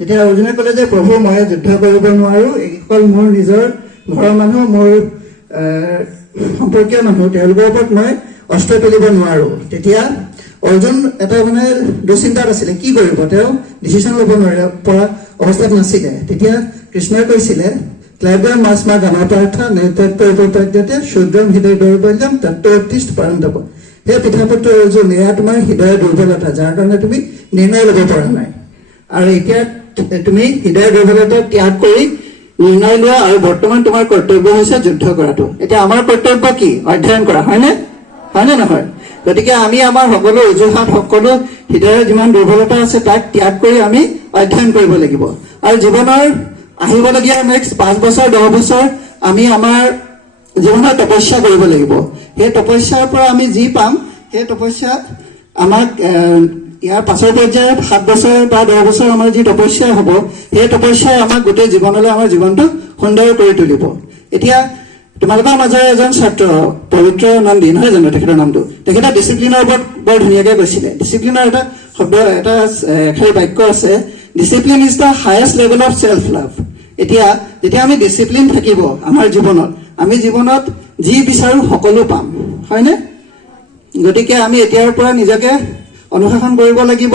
যেতিয়া অৰ্জুনে ক'লে যে প্ৰভু মই যুদ্ধ কৰিব নোৱাৰোঁ, এইসকল মোৰ নিজৰ ঘৰৰ মানুহ, মোৰ সম্পৰ্কীয় মানুহ, তেওঁলোকৰ ওপৰত মই অস্ত্ৰ তুলিব নোৱাৰোঁ। তেতিয়া অৰ্জুন এটা মানে দুশ্চিন্তাত আছিলে, কি কৰিব, তেওঁ ডিচিশ্যন ল'ব পৰা অৱস্থাত নাছিলে। তেতিয়া কৃষ্ণই কৈছিলে ক্লাইব্য মাছ মা গামাপাৰ্থ নৃত্য উপপাদ্যতে শূদ্ৰম হৃদয় দৌৰ্বল্যম তত্ত্বোত্তিষ্ঠ পৰন্তপ। সেই পিতাপুত্ৰ অৰ্জুন, এয়া তোমাৰ হৃদয়ৰ দুৰ্বলতা, যাৰ কাৰণে তুমি নিৰ্ণয় ল'ব পৰা নাই। আৰু এতিয়া তুমি হৃদয়ৰ দুৰ্বলতা ত্যাগ কৰি নিৰ্ণয় লোৱা, আৰু বৰ্তমান তোমাৰ কৰ্তব্য হৈছে যুদ্ধ কৰাটো। এতিয়া আমাৰ কৰ্তব্য কি? অধ্যয়ন কৰা, হয়নে নহয়? গতিকে আমি আমাৰ সকলো অজুহাত, সকলো হৃদয়ৰ যিমান দুৰ্বলতা আছে তাক ত্যাগ কৰি আমি অধ্যয়ন কৰিব লাগিব। আৰু জীৱনৰ আহিবলগীয়া নেক্সট 5 বছৰ 10 বছৰ আমি আমাৰ জীৱনত তপস্যা কৰিব লাগিব। সেই তপস্যাৰ পৰা আমি যি পাম, সেই তপস্যাত আমাক ইয়াৰ পাছৰ পৰ্যায়ত 7 বছৰ বা 10 বছৰ আমাৰ যি তপস্যা হ'ব, সেই তপস্যাই আমাক গোটেই জীৱনলৈ আমাৰ জীৱনটো সুন্দৰ কৰি তুলিব। এতিয়া তোমালোকৰ মাজৰে এজন ছাত্ৰ পবিত্ৰ নন্দী, নহয় জানো তেখেতৰ নামটো? তেখেতে ডিচিপ্লিনৰ ওপৰত বৰ ধুনীয়াকৈ কৈছিলে। ডিচিপ্লিনৰ এটা শব্দ, এটা এষাৰী বাক্য আছে, discipline is the highest level of self love. এতিয়া যেতিয়া আমি ডিচিপ্লিন থাকিব আমাৰ জীৱনত, আমি জীৱনত যি বিচাৰোঁ সকলো পাম, হয়নে? গতিকে আমি এতিয়াৰ পৰা নিজকে অনুশাসন কৰিব লাগিব।